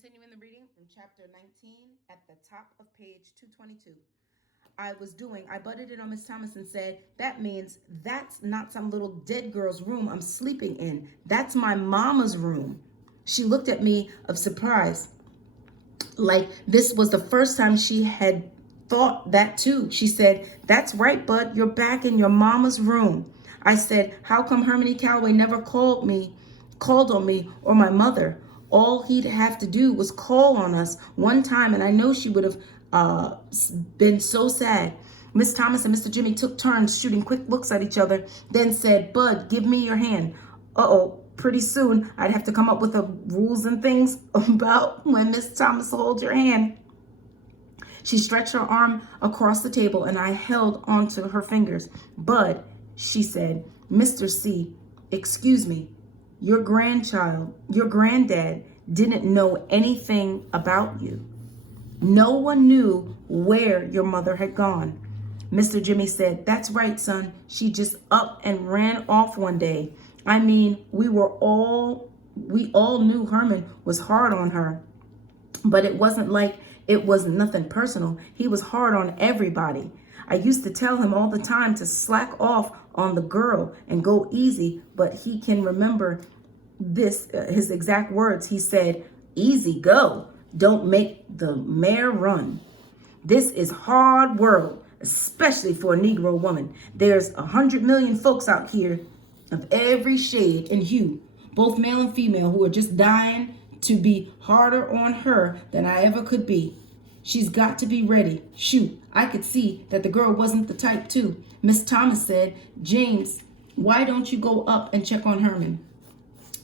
Continuing the reading from chapter 19 at the top of page 222. I butted in on Miss Thomas and said, that means that's not some little dead girl's room I'm sleeping in. That's my mama's room. She looked at me of surprise, like this was the first time she had thought that too. She said, that's right, Bud, you're back in your mama's room. I said, how come Harmony Calloway never called on me or my mother? All he'd have to do was call on us one time, and I know she would have been so sad. Miss Thomas and Mr. Jimmy took turns shooting quick looks at each other, then said, Bud, give me your hand. Uh-oh, pretty soon I'd have to come up with the rules and things about when Miss Thomas holds your hand. She stretched her arm across the table and I held onto her fingers. Bud, she said, Mr. C, excuse me, your granddad didn't know anything about you. No one knew where your mother had gone. Mr. Jimmy said, that's right, son. She just up and ran off one day. I mean, we all knew Herman was hard on her, but it wasn't like it was nothing personal. He was hard on everybody. I used to tell him all the time to slack off on the girl and go easy, but he can remember his exact words. He said, easy go. Don't make the mare run. This is hard world, especially for a Negro woman. There's 100 million folks out here of every shade and hue, both male and female, who are just dying to be harder on her than I ever could be. She's got to be ready. Shoot, I could see that the girl wasn't the type too. Miss Thomas said, James, why don't you go up and check on Herman?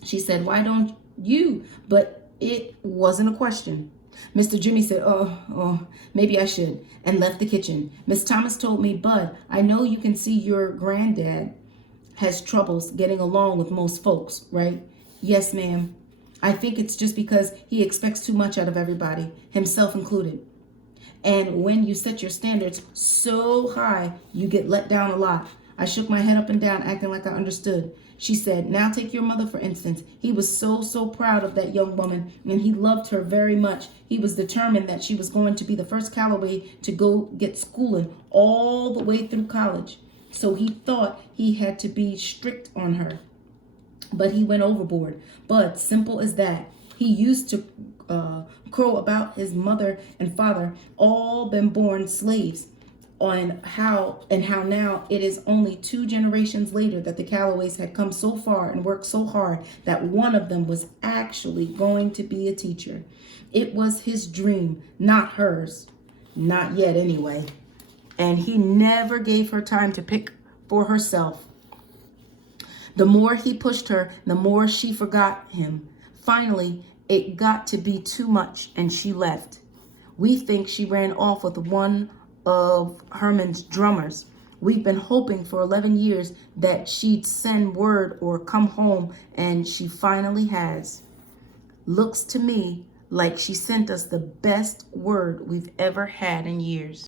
She said, why don't you? But it wasn't a question. Mr. Jimmy said, oh, maybe I should, and left the kitchen. Miss Thomas told me, Bud, I know you can see your granddad has troubles getting along with most folks, right? Yes, ma'am. I think it's just because he expects too much out of everybody, himself included. And when you set your standards so high, you get let down a lot. I shook my head up and down, acting like I understood. She said, now take your mother, for instance. He was so proud of that young woman, and he loved her very much. He was determined that she was going to be the first Calloway to go get schooling all the way through college. So he thought he had to be strict on her. But he went overboard. But simple as that. He used to crow about his mother and father, all been born slaves. On how now it is only 2 generations later that the Calloways had come so far and worked so hard that one of them was actually going to be a teacher. It was his dream, not hers. Not yet anyway. And he never gave her time to pick for herself. The more he pushed her, the more she forgot him. Finally, it got to be too much and she left. We think she ran off with one of Herman's drummers. We've been hoping for 11 years that she'd send word or come home, and she finally has. Looks to me like she sent us the best word we've ever had in years.